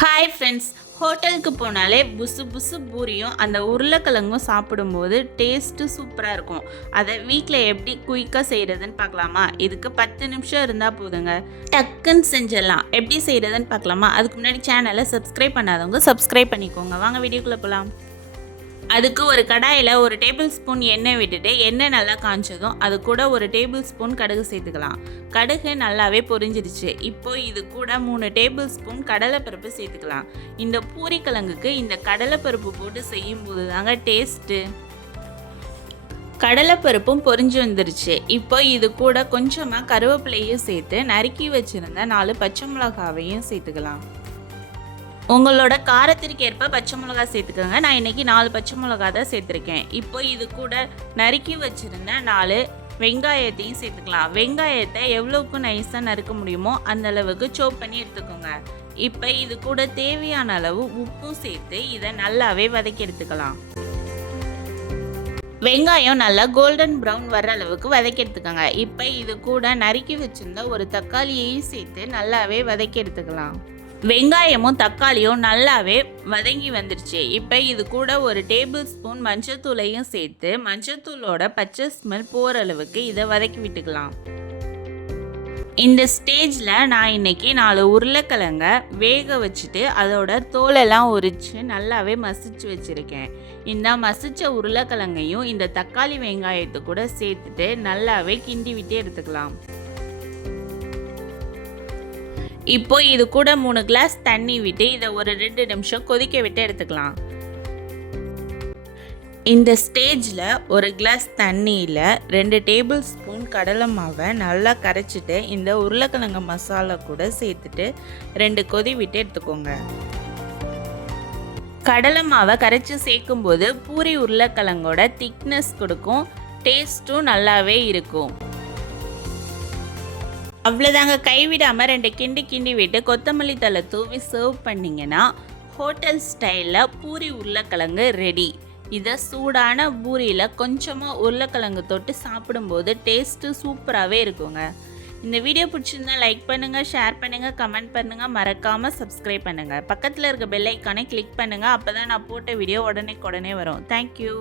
Hi friends, ஹோட்டலுக்கு போனாலே புசு புசு பூரியும் அந்த உருளைக்கிழங்கும் சாப்பிடும்போது டேஸ்ட்டு சூப்பராக இருக்கும். அதை வீட்டில் எப்படி குயிக்காக செய்கிறதுன்னு பார்க்கலாமா? இதுக்கு 10 நிமிஷம் இருந்தால் போதுங்க, டக்குன்னு செஞ்சிடலாம். எப்படி செய்கிறதுன்னு பார்க்கலாமா? அதுக்கு முன்னாடி சேனலை சப்ஸ்கிரைப் பண்ணாதவங்க சப்ஸ்கிரைப் பண்ணிக்கோங்க. வாங்க வீடியோக்குள்ளே போகலாம். அதுக்கு ஒரு கடாயில் 1 டேபிள் ஸ்பூன் எண்ணெய் விட்டுட்டு எண்ணெய் நல்லா காய்ச்சதும் அது கூட 1 டேபிள் ஸ்பூன் கடுகு சேர்த்துக்கலாம். கடுகு நல்லாவே பொரிஞ்சிடுச்சு. இப்போ இது கூட 3 டேபிள் ஸ்பூன் கடலைப்பருப்பு சேர்த்துக்கலாம். இந்த பூரிக்கிழங்குக்கு இந்த கடலைப்பருப்பு போட்டு செய்யும்போது தாங்க டேஸ்ட்டு. கடலைப்பருப்பும் பொரிஞ்சு வந்துருச்சு. இப்போ இது கூட கொஞ்சமாக கருவேப்பிலையும் சேர்த்து நறுக்கி வச்சுருந்த 4 பச்சை மிளகாவையும் சேர்த்துக்கலாம். உங்களோட காரத்திற்கு ஏற்ப பச்சை மிளகா சேர்த்துக்கோங்க. நான் இன்றைக்கி 4 பச்சை மிளகா தான் சேர்த்துருக்கேன். இப்போ இது கூட நறுக்கி வச்சுருந்த 4 வெங்காயத்தையும் சேர்த்துக்கலாம். வெங்காயத்தை எவ்வளோக்கு நைஸாக நறுக்க முடியுமோ அந்த அளவுக்கு சோப் பண்ணி எடுத்துக்கோங்க. இப்போ இது கூட தேவையான அளவு உப்பும் சேர்த்து இதை நல்லாவே வதக்கி எடுத்துக்கலாம். வெங்காயம் நல்லா கோல்டன் ப்ரௌன் வர்ற அளவுக்கு வதக்கி எடுத்துக்கோங்க. இப்போ இது கூட நறுக்கி வச்சுருந்த ஒரு தக்காளியையும் சேர்த்து நல்லாவே வதக்கி எடுத்துக்கலாம். வெங்காயமும் தக்காளியும் நல்லாவே வதங்கி வந்துருச்சு. இப்போ இது கூட 1 டேபிள் ஸ்பூன் மஞ்சத்தூளையும் சேர்த்து மஞ்சத்தூளோட பச்சை ஸ்மெல் போகிற அளவுக்கு இதை வதக்கி விட்டுக்கலாம். இந்த ஸ்டேஜில் நான் இன்றைக்கி 4 உருளைக்கிழங்க வேக வச்சுட்டு அதோட தோலெல்லாம் உரித்து நல்லாவே மசிச்சு வச்சுருக்கேன். இந்த மசிச்ச உருளைக்கிழங்கையும் இந்த தக்காளி வெங்காயத்தை கூட சேர்த்துட்டு நல்லாவே கிண்டி விட்டு எடுத்துக்கலாம். இப்போ இது கூட 3 கிளாஸ் தண்ணி விட்டு இதை ஒரு 2 நிமிஷம் கொதிக்க விட்டு எடுத்துக்கலாம். இந்த ஸ்டேஜில் 1 கிளாஸ் தண்ணியில் 2 டேபிள் ஸ்பூன் கடலை மாவை நல்லா கரைச்சிட்டு இந்த உருளைக்கிழங்கு மசாலா கூட சேர்த்துட்டு 2 கொதி விட்டு எடுத்துக்கோங்க. கடலை மாவை கரைச்சி சேர்க்கும்போது பூரி உருளைக்கிழங்கோட திக்னஸ் கொடுக்கும், டேஸ்ட்டும் நல்லாவே இருக்கும். அவ்வளோதாங்க, கைவிடாமல் 2 கிண்டி விட்டு கொத்தமல்லி தழை தூவி சர்வ் பண்ணிங்கன்னா ஹோட்டல் ஸ்டைலில் பூரி உருளைக்கிழங்கு ரெடி. இதை சூடான பூரியில் கொஞ்சமாக உருளைக்கிழங்கு தொட்டு சாப்பிடும்போது டேஸ்ட்டு சூப்பராகவே இருக்குங்க. இந்த வீடியோ பிடிச்சிருந்தா லைக் பண்ணுங்கள், ஷேர் பண்ணுங்கள், கமெண்ட் பண்ணுங்கள், மறக்காமல் சப்ஸ்கிரைப் பண்ணுங்கள். பக்கத்தில் இருக்க பெல் ஐக்கானை கிளிக் பண்ணுங்கள். அப்போ தான் நான் போட்ட வீடியோ உடனே வரும். தேங்க்யூ.